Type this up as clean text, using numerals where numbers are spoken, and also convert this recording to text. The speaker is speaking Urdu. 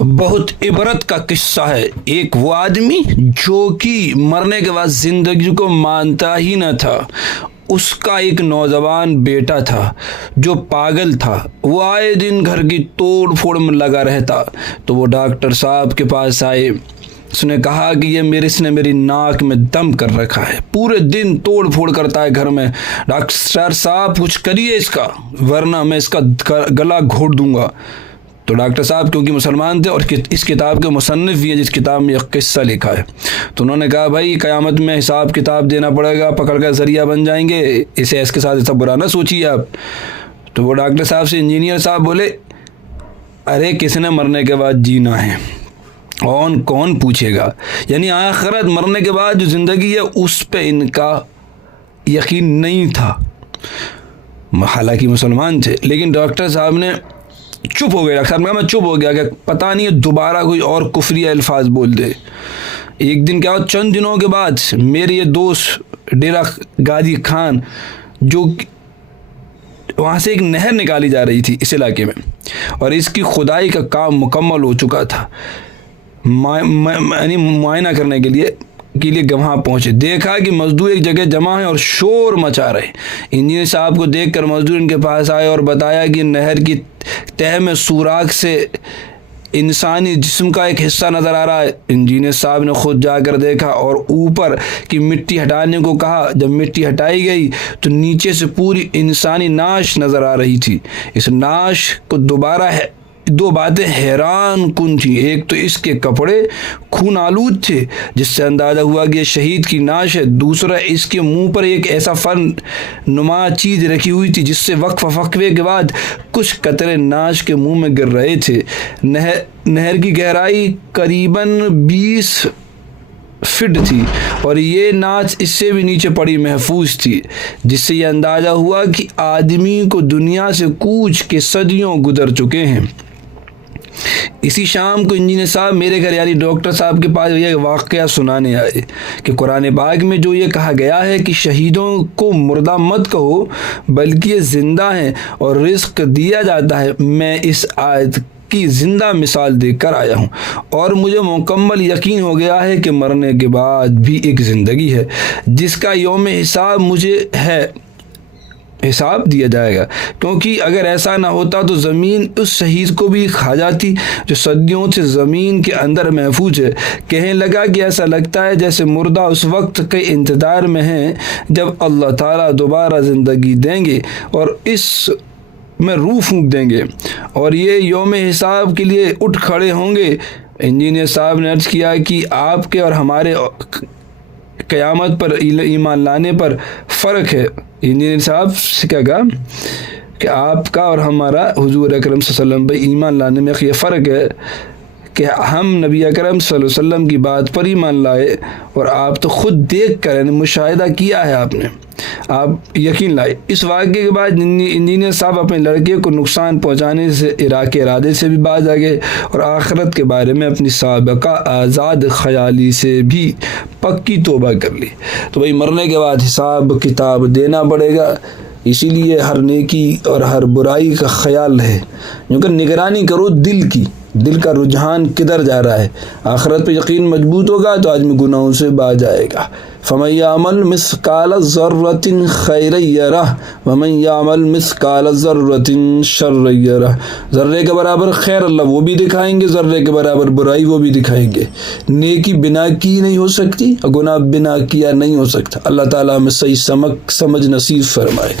بہت عبرت کا قصہ ہے۔ ایک وہ آدمی جو کہ مرنے کے بعد زندگی کو مانتا ہی نہ تھا، اس کا ایک نوجوان بیٹا تھا جو پاگل تھا، وہ آئے دن گھر کی توڑ پھوڑ میں لگا رہتا۔ تو وہ ڈاکٹر صاحب کے پاس آئے، اس نے کہا کہ اس نے میری ناک میں دم کر رکھا ہے، پورے دن توڑ پھوڑ کرتا ہے گھر میں، ڈاکٹر صاحب کچھ کریے اس کا ورنہ میں اس کا گلا گھونٹ دوں گا۔ تو ڈاکٹر صاحب کیونکہ مسلمان تھے اور اس کتاب کے مصنف بھی ہیں جس کتاب میں ایک قصہ لکھا ہے، تو انہوں نے کہا بھائی قیامت میں حساب کتاب دینا پڑے گا، پکڑ کر ذریعہ بن جائیں گے، اس کے ساتھ ایسا برا نہ سوچیے آپ۔ تو وہ ڈاکٹر صاحب سے انجینئر صاحب بولے، ارے کس نے مرنے کے بعد جینا ہے، کون پوچھے گا، یعنی آخرت مرنے کے بعد جو زندگی ہے اس پہ ان کا یقین نہیں تھا، حالانکہ مسلمان تھے۔ لیکن ڈاکٹر صاحب نے چپ ہو گیا، ڈاکٹر صاحب نے کہا میں چپ ہو گیا کہ پتہ نہیں دوبارہ کوئی اور کفری الفاظ بول دے۔ ایک دن کیا ہوا، چند دنوں کے بعد میرے یہ دوست ڈیرہ گادی خان، جو وہاں سے ایک نہر نکالی جا رہی تھی اس علاقے میں، اور اس کی کھدائی کا کام مکمل ہو چکا تھا، یعنی معائنہ کرنے کے لیے وہاں پہنچے، دیکھا کہ مزدور ایک جگہ جمع ہیں اور شور مچا رہے۔ انجینئر صاحب کو دیکھ کر مزدور ان کے پاس آئے اور بتایا کہ نہر کی تہہ میں سوراخ سے انسانی جسم کا ایک حصہ نظر آ رہا ہے۔ انجینئر صاحب نے خود جا کر دیکھا اور اوپر کی مٹی ہٹانے کو کہا۔ جب مٹی ہٹائی گئی تو نیچے سے پوری انسانی نعش نظر آ رہی تھی۔ اس نعش کو دو باتیں حیران کن تھی، ایک تو اس کے کپڑے خون آلود تھے جس سے اندازہ ہوا کہ یہ شہید کی نعش ہے، دوسرا اس کے منہ پر ایک ایسا فن نما چیز رکھی ہوئی تھی جس سے وقفے کے بعد کچھ قطرے نعش کے منہ میں گر رہے تھے۔ نہر کی گہرائی قریباً 20 فٹ تھی اور یہ نعش اس سے بھی نیچے پڑی محفوظ تھی، جس سے یہ اندازہ ہوا کہ آدمی کو دنیا سے کوچ کے صدیوں گزر چکے ہیں۔ اسی شام کو انجینئر صاحب میرے گھر یعنی ڈاکٹر صاحب کے پاس یہ واقعہ سنانے آئے کہ قرآن پاک میں جو یہ کہا گیا ہے کہ شہیدوں کو مردہ مت کہو بلکہ یہ زندہ ہیں اور رزق دیا جاتا ہے، میں اس آیت کی زندہ مثال دیکھ کر آیا ہوں اور مجھے مکمل یقین ہو گیا ہے کہ مرنے کے بعد بھی ایک زندگی ہے جس کا یوم حساب مجھے حساب دیا جائے گا، کیونکہ اگر ایسا نہ ہوتا تو زمین اس شہید کو بھی کھا جاتی جو صدیوں سے زمین کے اندر محفوظ ہے۔ کہنے لگا کہ ایسا لگتا ہے جیسے مردہ اس وقت کے انتظار میں ہیں جب اللہ تعالیٰ دوبارہ زندگی دیں گے اور اس میں روح پھونک دیں گے اور یہ یوم حساب کے لیے اٹھ کھڑے ہوں گے۔ انجینئر صاحب نے عرض کیا کہ آپ کے اور ہمارے قیامت پر ایمان لانے پر فرق ہے۔ انجینئر صاحب سے کیا کہا کہ آپ کا اور ہمارا حضور اکرم صلی اللہ علیہ وسلم پہ ایمان لانے میں یہ فرق ہے کہ ہم نبی اکرم صلی اللہ علیہ وسلم کی بات پر ایمان لائے اور آپ تو خود دیکھ کر یعنی مشاہدہ کیا ہے، آپ یقین لائے۔ اس واقعے کے بعد انجینئر صاحب اپنے لڑکے کو نقصان پہنچانے سے ارادے سے بھی باز آ گئے اور آخرت کے بارے میں اپنی سابقہ آزاد خیالی سے بھی پکی توبہ کر لی۔ تو بھائی مرنے کے بعد حساب کتاب دینا پڑے گا، اسی لیے ہر نیکی اور ہر برائی کا خیال ہے، کیونکہ نگرانی کرو دل کا رجحان کدھر جا رہا ہے۔ آخرت پہ یقین مضبوط ہوگا تو آدمی گناہوں سے باز جائے گا۔ فَمَن يَعْمَلْ مِثْقَالَ ذَرَّةٍ خَيْرًا يَرَهُ وَمَن يَعْمَلْ مِثْقَالَ ذَرَّةٍ شَرًّا يَرَهُ، ذرے کے برابر خیر اللہ وہ بھی دکھائیں گے، ذرے کے برابر برائی وہ بھی دکھائیں گے۔ نیکی بنا کی نہیں ہو سکتی اور گناہ بنا کیا نہیں ہو سکتا۔ اللہ تعالیٰ ہمیں صحیح سمجھ نصیب فرمائے۔